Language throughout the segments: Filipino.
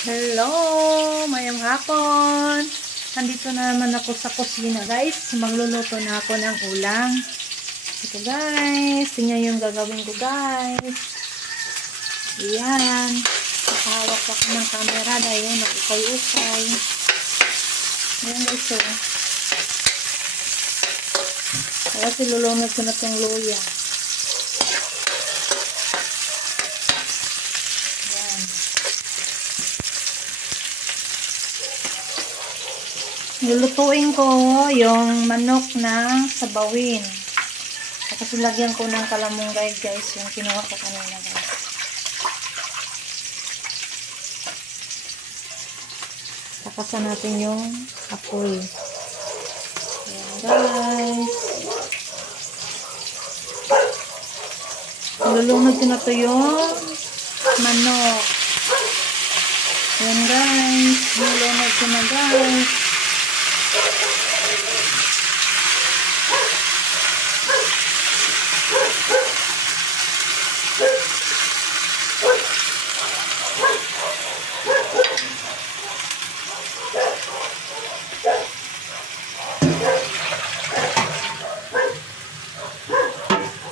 Hello! Mayang hapon! Nandito na naman ako sa kusina guys. Magluluto na ako ng ulam. Ito guys. Tingnan yung gagawin ko guys. Ayan. Nakahawak ako ng camera dahil nag-ukay-ukay. Ayan guys o. Kasi lulunod ko na itong luya. Lulutuin ko yung manok na sabawin. Tapos lagyan ko ng kalamunggay guys, yung kinuha ko kanina guys. Takasan natin yung apoy. Ayan guys. Lulunod ko na to yung manok. Ayan guys. Lulunod ko na guys.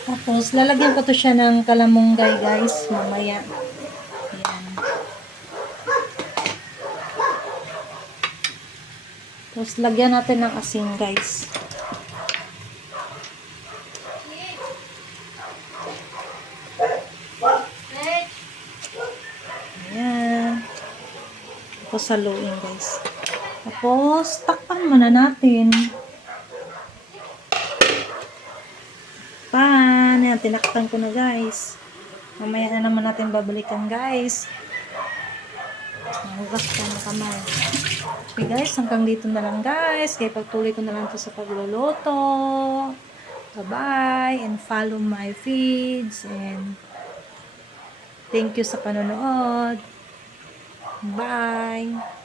Tapos, lalagyan ko to siya ng kalamunggay guys, mamaya. Ayan. Tapos, lagyan natin ng asin guys. Ayan. Tapos, haluin guys. Tapos, takpan muna natin. Ayan, tinakpan ko na guys. Mamaya na naman natin babalikan guys. Mahugas pa ng kamay. Okay guys, hanggang dito na lang guys. Kaya pagtuloy ko na lang to sa pagluluto. Bye-bye and follow my feeds and thank you sa panonood. Bye!